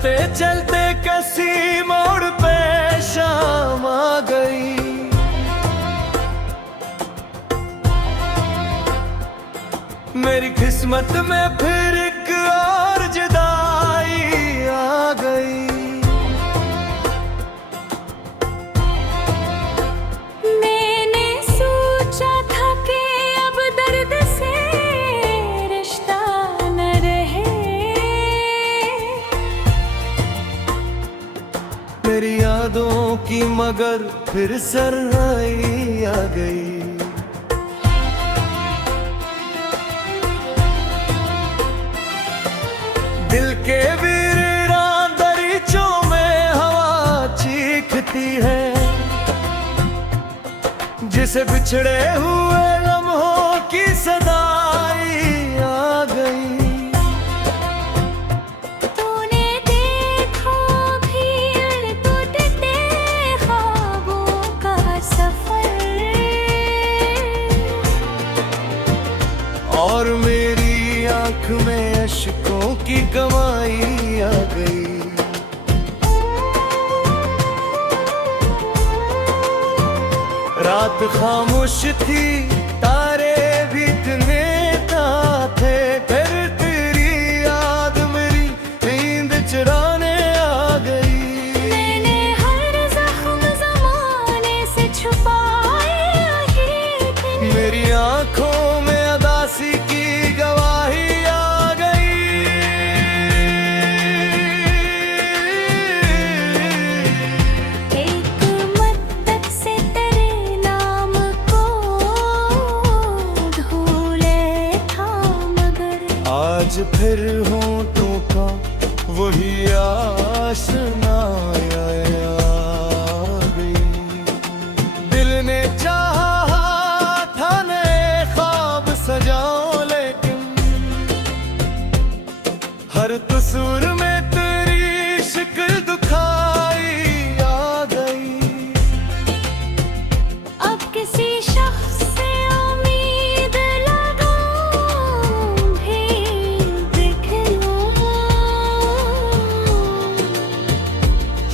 चलते चलते किसी मोड़ पे शाम आ गई। मेरी किस्मत में फिर एक और जुदाई आ गई। मैंने सोचा था कि अब दर्द से रिश्ता न रहे। मेरी यादों की मगर फिर सरनाई आ गई। दिल के वीरान दरीचों में हवा चीखती है, जिसे बिछड़े हुए लम्हों की सदाई आ गई। तूने देखा भी टूटते ख्वाबों का सफर, और मेरी आंख में अश्कों की कमाई आ गई। रात खामोश थी, तारे भी इतने थे, फिर तेरी याद मेरी नींद चुराने आ गई। मैंने हर जख्म ज़माने से छुपाया ही थी। मेरी आंखों में उदासी की गवाही आ गई। एक मद्दत से तेरे नाम को ढूंढे था मगर, आज फिर होंठों का वही आशना आ गई। दिल ने चाहा था नए ख्वाब सजाऊं, लेकिन हर कसूर में तेरी शिकल दुखाई आ गई। अब किसी शख्स से उम्मीद लगाऊं भी दिखूं।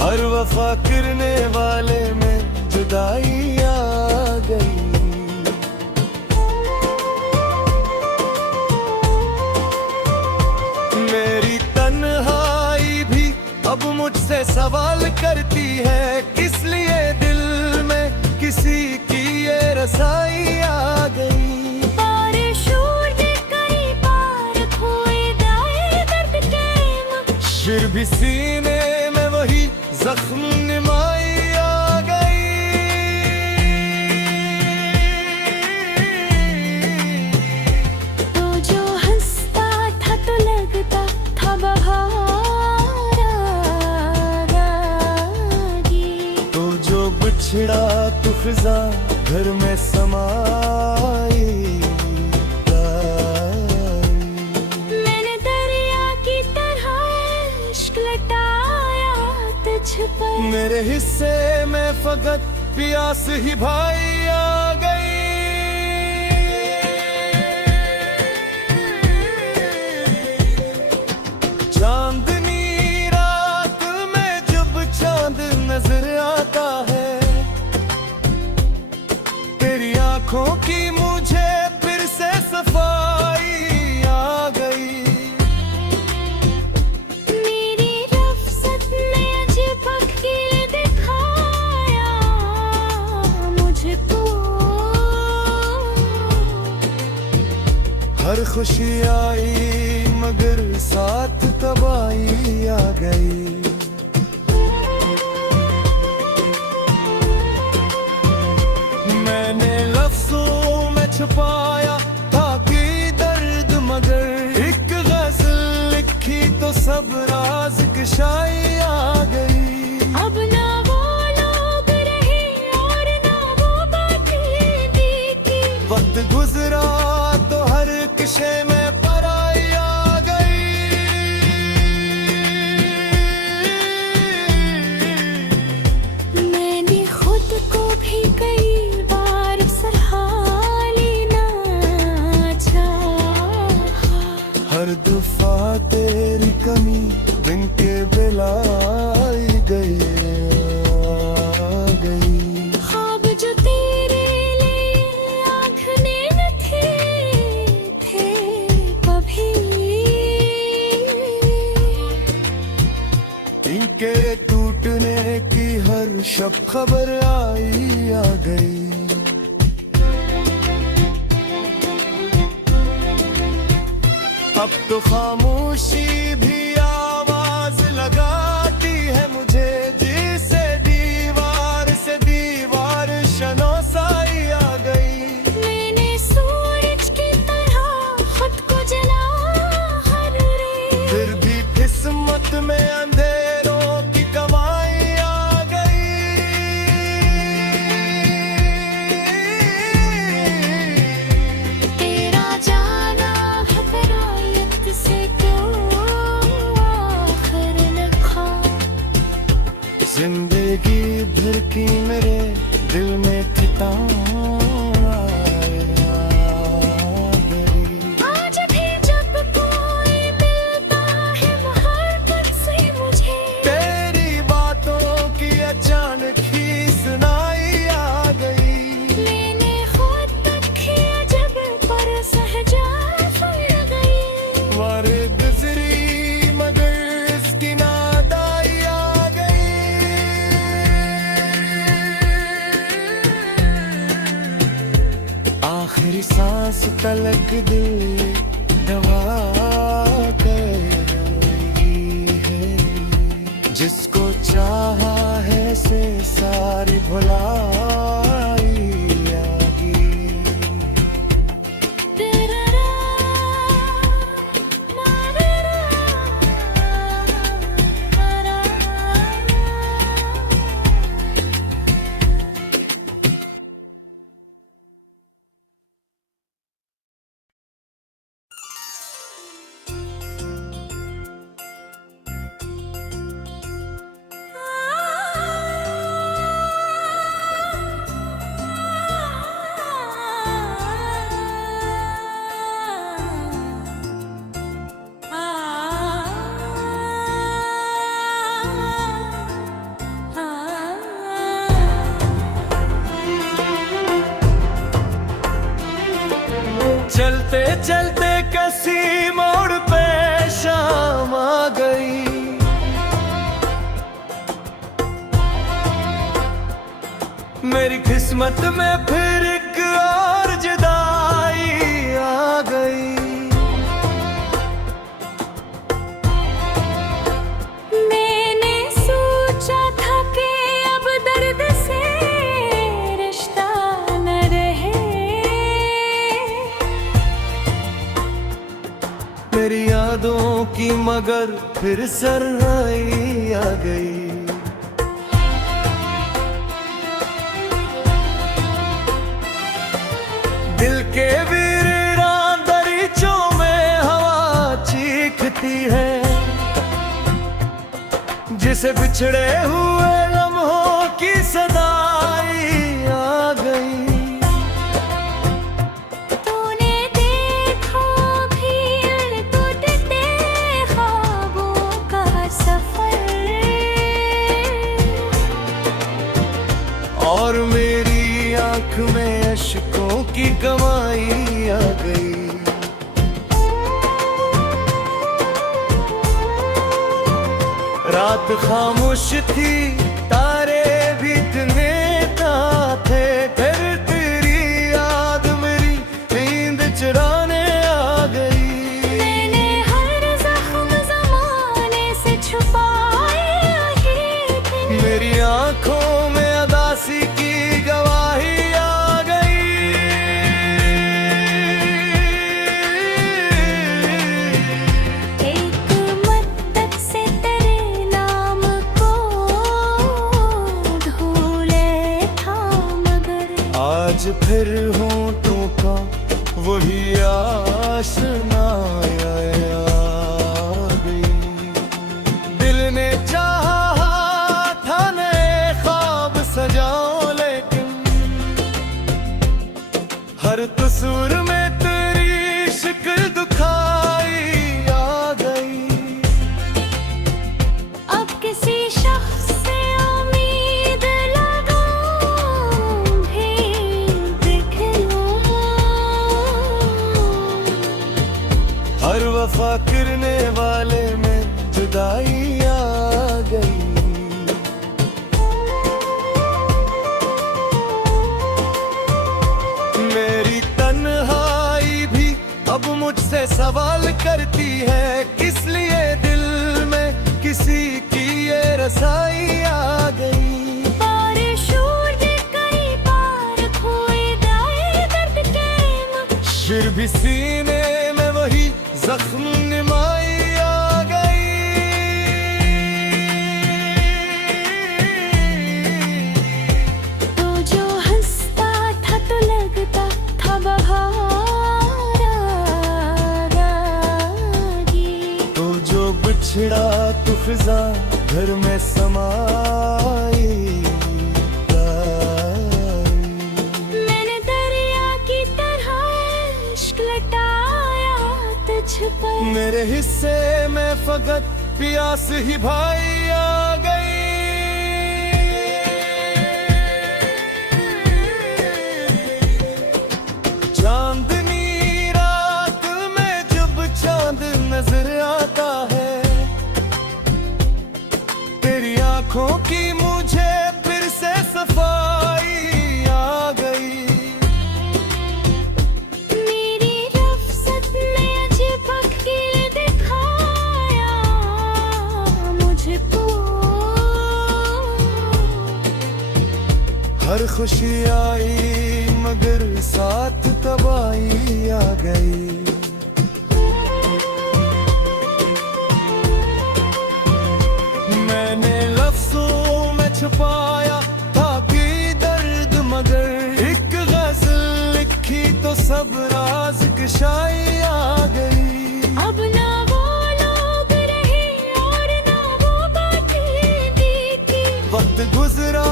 हर वफा करने वाले में जुदाई आ गई। मेरी तन्हाई भी अब मुझसे सवाल करती है, किस लिए दिल में किसी की ये रसाई आ गई। बारिशों ने कई बार खोए दाए दर्द के मुझ, फिर भी सीने में वही जख्म निमाई आ गई। तो जो हंसता था तो लगता था बहार आ गई। तो जो बिछड़ा तो फिजा घर में समाई आई। मैंने दरिया की तरह इश्क लटाया तुझ पर। मेरे हिस्से में फकत प्यास ही भाई आ गई। चांदनी रात में जब चांद नजर आता है, तेरी आंखों की मुझे फिर से सफाई आ गई। मेरी रफ़्ज़त ने अजब अकील दिखाया मुझको। हर खुशी आई मगर साथ तबाही आ गई। मैंने लफ्ज़ों में छुपाया था कि दर्द, मगर एक गज़ल लिखी तो सब राज किशाई आ गई। अब ना वो लोग रहे और ना वो बातें देखी। वक्त गुजरा तो हर किशे में पराई आ गई। रुलाई गई आ गई। ख्वाब जो तेरे लिए आँखने न थे कभी, इनके टूटने की हर शब खबर आई आ गई। अब तो खामोशी भी आवाज लगाती है मुझे, जिसे दीवार से दीवार शनासाई आ गई। मैंने सूरज की तरह खुद को जला हर रे, फिर भी किस्मत में अंधेरों की कमाई आ गई। तेरा जाना खतरायत से क्यों आखिर लिखा। जिंदगी भर की मेरे दिल में ठिकाना गई। आज भी जब कोई मिलता है मोहब्बत से मुझे, तेरी बातों की अचानक ही सुनाई आ गई। मैंने खुद तक किया जब पर सहजा फल गई। वार गुजरी मगर इसकी नादाई आ गई। आखिरी सांस तलक दिल दवा कर रही है। जिसको चाहा है से सारी भुलाई आ गई। तेरा चलते चलते किसी मोड़ पे शाम आ गई। मेरी किस्मत में फिर एक और जुदाई आ गई। मैंने सोचा था कि अब दर्द से रिश्ता न रहे, मेरी यादों की मगर फिर सरनाई आ गई। दिल के वीरान दरीचों में हवा चीखती है, जिसे बिछड़े हुए लम्हों की सदाई आ गई। तूने देखा भी टूटते ख्वाबों का सफर, और मेरी आंख में अश्कों की कमाई आ गई। रात खामोश थी, तारे भी इतने थे, फिर तेरी याद मेरी नींद चुराने आ गई। मैंने हर जख्म ज़माने से छुपाया ही थी, मेरी आंखों में अदासी की गवाही आ गई। एक मद्दत से तेरे नाम को ढूंढे था मगर, आज फिर होंठों का वही आशना आ गई। दिल ने चाहा था नए ख्वाब सजाओ, लेकिन हर कसूर में तेरी शिकल दुखाई आ गई। अब रसाई आ गई। बारिश उड़ कई बार खोए दाए दर्द के फिर भी सीने में वही जख्म निमाई आ गई। तो जो हंसता था तो लगता था बहार आ गई। तो जो बिछड़ा तो फिजा घर में समाई आई। मैंने दरिया की तरह इश्क लटाया तुझ पर। मेरे हिस्से में फकत प्यास ही भाई आ गई। चांदनी रात में जब चांद नजर आता है, तेरी आंखों की मुझे फिर से सफाई आ गई। मेरी रफ़्सत ने अजीब अकील दिखाया मुझको। हर खुशी आई मगर साथ तबाही आ गई। मैंने लफ्जों में छुपाया था कि दर्द, मगर एक गज़ल लिखी तो सब राज किशाई आ गई। अब ना वो लोग रहे और ना वो बातें देखी। वक्त गुजरा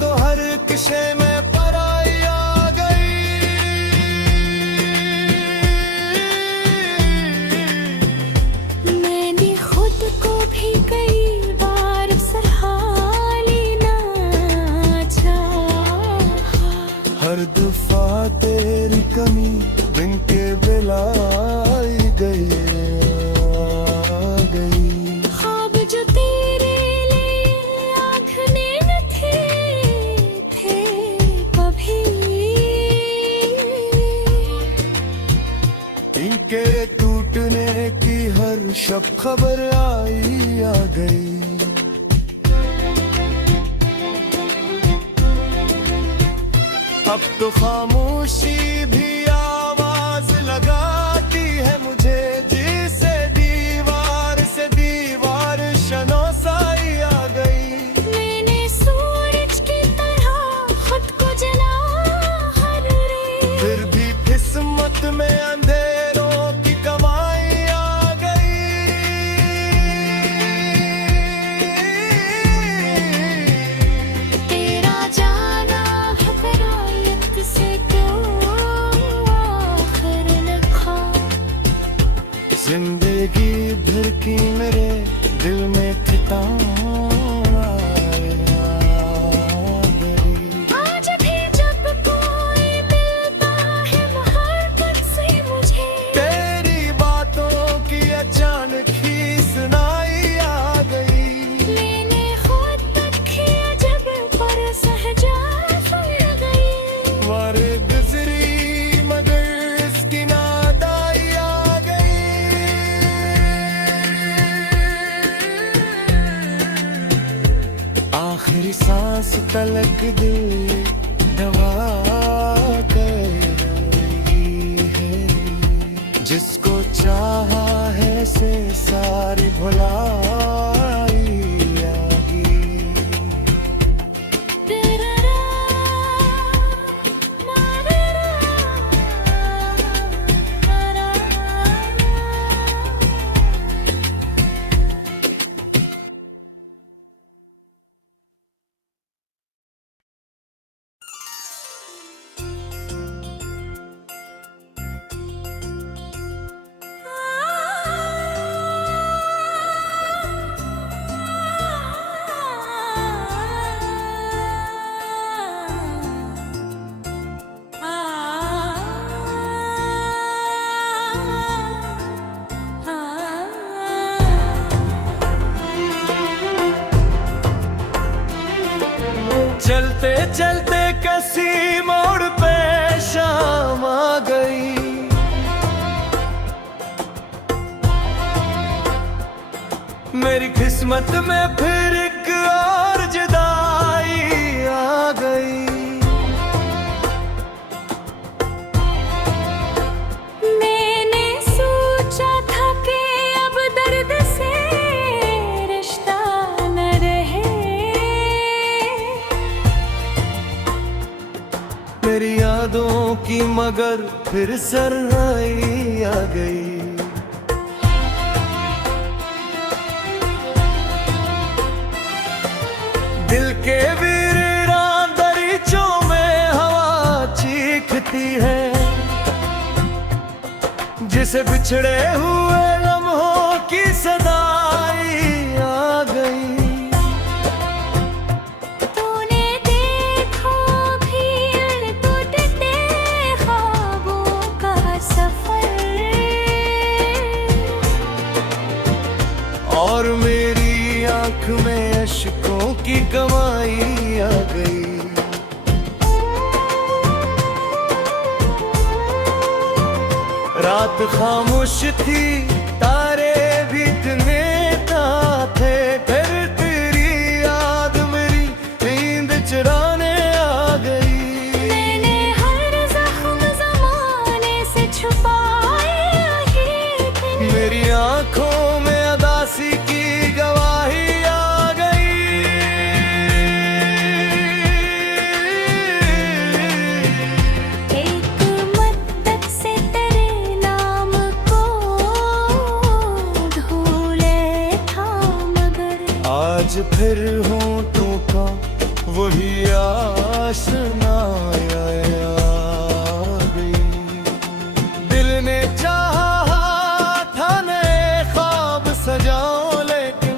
तो हर किसे में पराई आ गई। मैंने खुद को भी कई बार संभाली ना चाहा। हर दफा तेरी कमी बिन के बिलाई गई आ गई। ख्वाब जो तेरे लिए आँखने न थे कभी। इनके टूटने की हर शब खबर आई आ गई। अब तो खामोशी भी आवाज लगाती है मुझे, जिसे दीवार से दीवार शनासाई आ गई। मैंने सूरज की तरह खुद को जला हर रे। फिर भी किस्मत में अंधेरों की कमाई आ गई। तेरा जाना हकरायत से तो आखिर लिखा। जिंदगी भर की मेरे दिल में ठिकाना गई। आज भी जब कोई मिलता है मोहब्बत से मुझे, तेरी बातों की अचानक ही सुनाई आ गई। मैंने खुद तक किया जब पर सहजा फल गई। वार गुजरी मगर इसकी नादाई आ गई। आखिरी सांस तलक दिल दवा कर रही है। जिसको चाहा है से सारी भुलाई आ गई। तेरा मारा चलते चलते किसी मोड़ पे शाम आ गई। मेरी किस्मत में फिर एक की मगर फिर सरनाई आ गई। दिल के वीरान दरीचों में हवा चीखती है, जिसे बिछड़े हुए लम्हों की सदाई आ गई। तूने देखो भी टूटते ख्वाबों का सफर, और मेरी आंख में अश्कों की कमाई आ गई। रात खामोश थी, तारे भी इतने ना थे, फिर तेरी याद मेरी नींद चुराने आ गई। मैंने हर जख्म ज़माने से छुपाया ही थे, मेरी आंखों में अदासी की गवाही आ गई। एक मद्दत से तेरे नाम को ढूंढे था मगर, आज फिर होंठों का वही आशना आ गई। दिल ने चाहा था नए ख्वाब सजाओ, लेकिन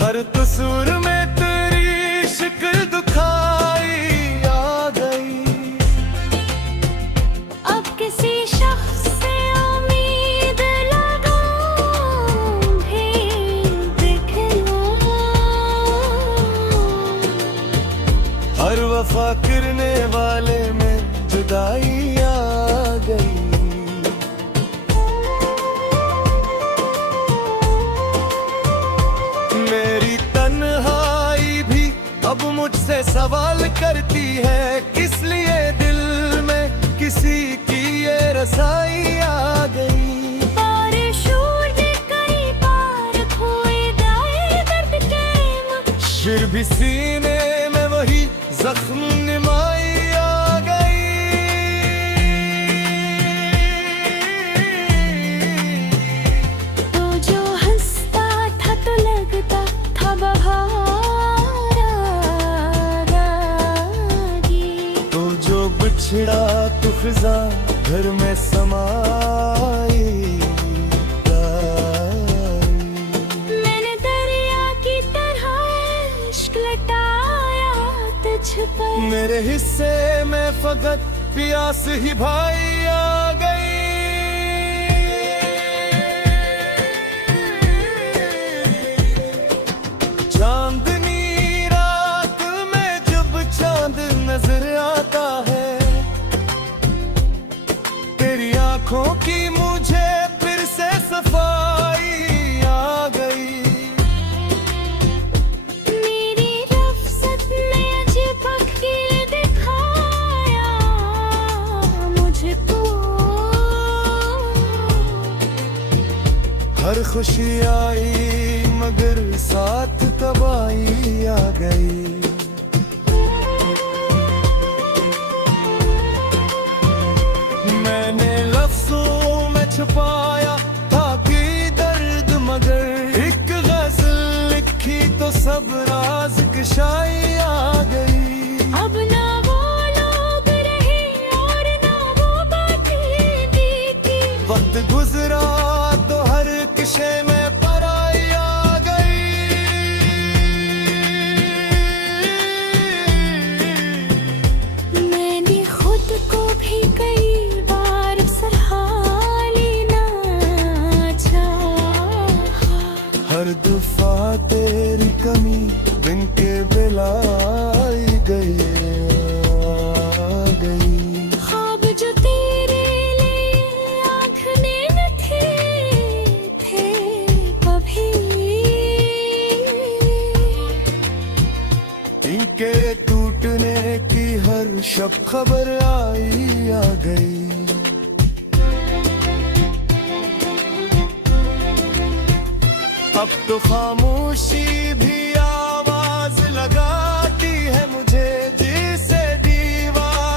हर कसूर में तेरी शिकल दुखाई आ गई। अब किसी शख्स से उम्मीद लगाऊं भी दिखलूं, हर वफा करने वाले में जुदाई आ गई। मेरी तन्हाई भी अब मुझसे सवाल करती है, किस लिए दिल में किसी की ये रसाई आ गई। बारिश उड़ कई बार खोए दाए दर्द के, फिर भी सीने में वही जख्म निमाई आ गई। तो जो हंसता था तो लगता था बहार आ गई, तो जो बिछड़ा तो फिजा घर में समाई आई। मैंने दरिया की तरह इश्क लटाया तुझ पर, मेरे हिस्से में फकत प्यास ही भाई आ गई। चांदनी रात में जब चांद नजर आता है, तेरी आंखों की मुझे फिर से सफाई आ गई। मेरी रफ़्ज़त में अजीब अकील दिखाया मुझको, हर खुशी आई मगर साथ तबाही आ गई। मैंने लफ्जों में छुपाया था कि दर्द, मगर एक गज़ल लिखी तो सब राज कशाई आ गई। अब ना वो लोग रहे और ना वो बातें देखी, वक्त गुजरा तो हर किशे में पराई आ गई। मैंने खुद को भी कई बार संभाली ना चाहा, हर दफा तेरी कमी बिन के बिलाई गई आ गई। ख्वाब जो तेरे लिए आँखने न थे कभी, इनके टूटने की हर शब खबर आई आ गई। अब तो खामोशी भी आवाज लगाती है मुझे, जिसे दीवार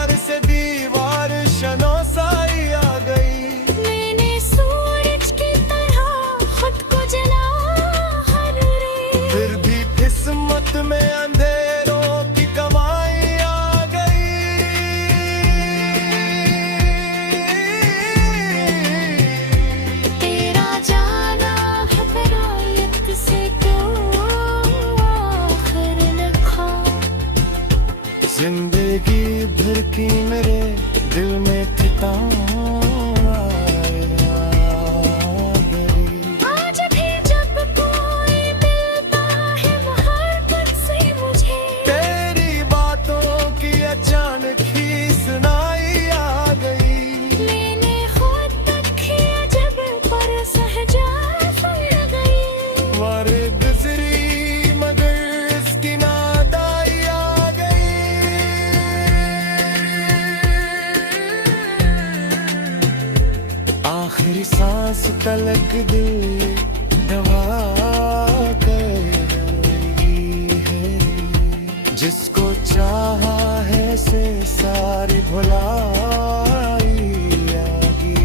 जिंदगी भर की मेरे दिल में ठिकाना गई। आज भी जब कोई मिलता है मोहब्बत से मुझे, तेरी बातों की अचानक ही सुनाई आ गई। मैंने खुद तक किया जब पर सहजा फल गई। वार गुजरी मगर इसकी नादाई आ गई। आखिरी सांस तलक दिल दवा कर रही है। जिसको चाहा है से सारी भुलाई आ गई।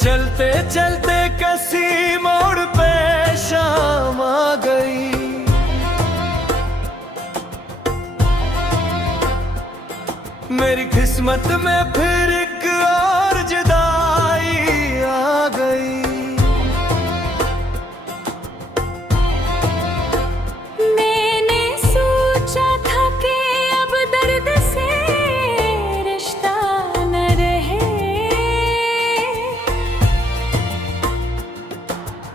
चलते चलते किसी मोड़ पे शाम आ गई। मेरी किस्मत में फिर एक और जुदाई आ गई। मैंने सोचा था कि अब दर्द से रिश्ता न रहे।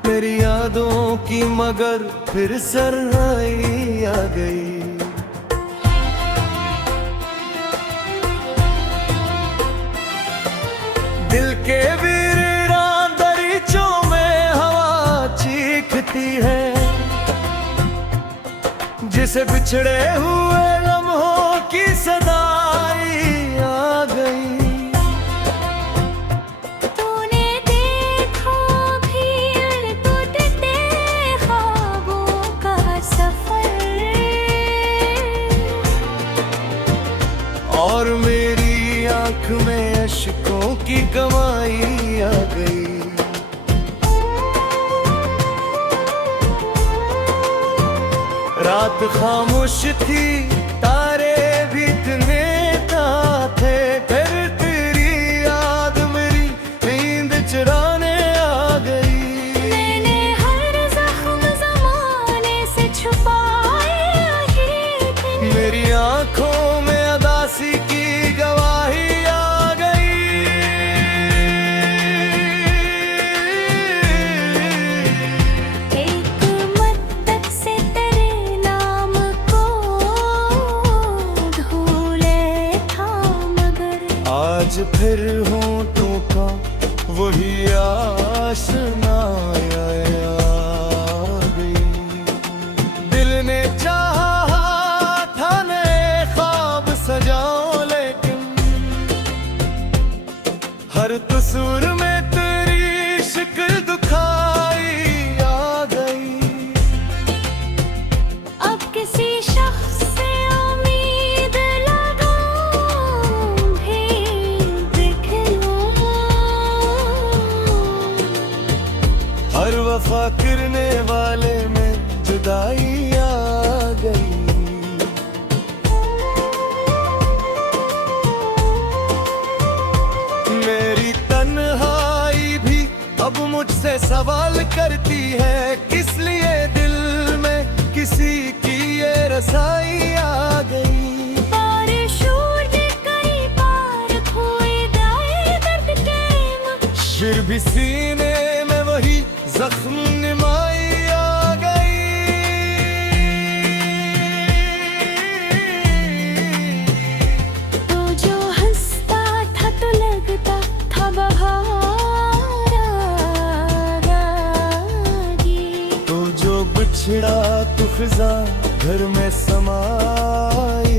मेरी यादों की मगर फिर सरनाई आ गई। दिल के वीरान दरीचों में हवा चीखती है। जिसे बिछड़े हुए लम्हों की सदाई आ गई। तूने देखा भी टूटते ख्वाबों का सफर, और मेरी आंख में अश्कों की कमाई आ गई। रात खामोश थी, तारे भी इतने ना थे। फिर तेरी याद मेरी नींद चुराने आ गई। मैंने हर जख्म ज़माने से छुपाया ही थी। मेरी आंखों में अदासी की गवाही आ गई। एक मत्तक से तेरे नाम को ढूंढे था मगर, आज फिर होंठों का वही आशना आ गई। दिल ने चाहा था नए ख्वाब सजाऊं, लेकिन हर कसूर में तेरी शक्ल दुखाई आ गई। अब किसी शख्स से उम्मीद लगाऊं भी दिखलूं। हर वफा करने वाले में जुदाई आ गई। मेरी तन्हाई भी अब मुझसे सवाल करती है। किस लिए दिल में किसी की ये रसाई आ गई। बारिश और कई बार खोए दाए दर्द के, फिर भी सीने में वही जख्म निमाई आ गई। तो जो हंसता था तो लगता था बहार आ गई। तो जो बिछड़ा तो फिजा घर में समाई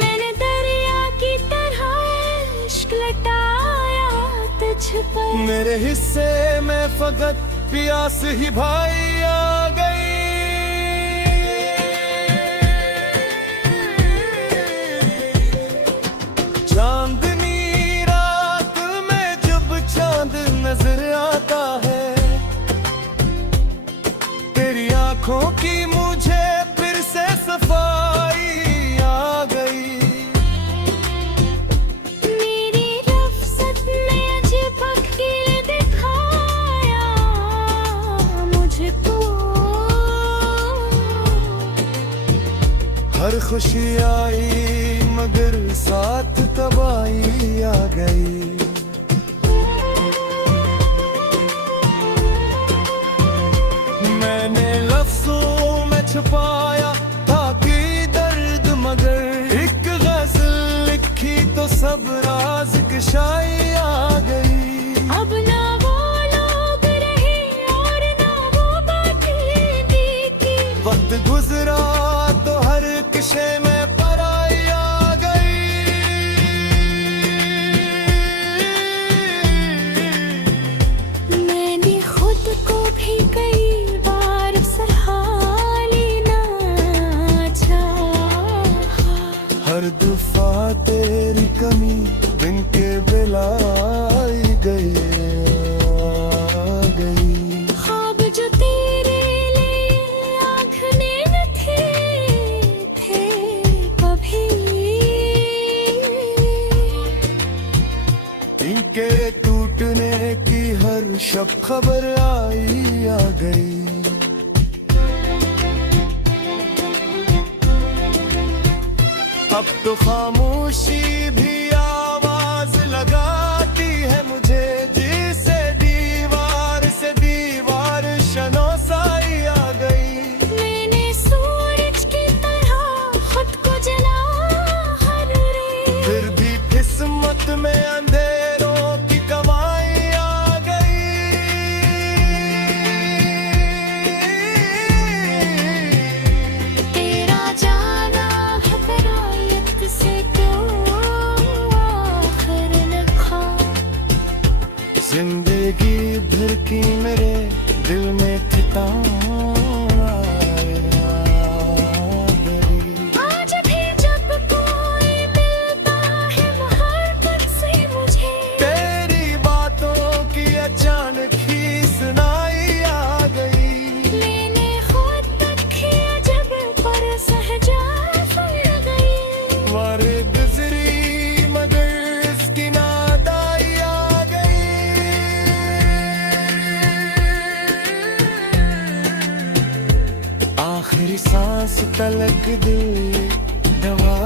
मैंने दरिया की तरह इश्क लटाया तुझ पर। मेरे हिस्से में फकत प्यास ही भाई आ गई। चांदनी रात में जब चांद नजर आता है, तेरी आंखों की मुझे फिर से सफाई आ गई। मेरी रफ़्ज़त ने अजीब हकीर दिखाया मुझको। हर खुशी आई मगर साथ तबाही आ गई। मैंने लफ्जों में छुपाया था कि दर्द, मगर एक गज़ल लिखी तो सब राज कशाई आ गई। अब ना वो लोग रहे और ना वो बातें देखी। वक्त गुजरा तो हर किशे में पराई आ गई। मैंने खुद को भी कई बार संभाली ना चाहा। हर दफा तेरी कमी दिन के बिलाई गई आ गई। ख्वाब जो तेरे लिए आँखने न थे कभी। इनके टूटने की हर शब खबर आई आ गई। अब तो खामोशी भी आवाज लगाती है मुझे, जिसे दीवार से दीवार शनासाई आ गई। मैंने सूरज की तरह खुद को जला हर रे। फिर भी किस्मत में अंधेरों की कमाई आ गई। तेरा जाना घबराहट से क्यों आखिर लिखा। जिंदगी भर की मेरे दिल में ठिकाना गई। आज भी जब कोई मिलता है मोहब्बत से मुझे, तेरी बातों की अचानक ही सुनाई आ गई। मैंने खुद तक किया जब पर सहजा फिर गई। वार गुजरी मगर इसकी नादाई आ गई। आखिरी सांस तलक दिल दवा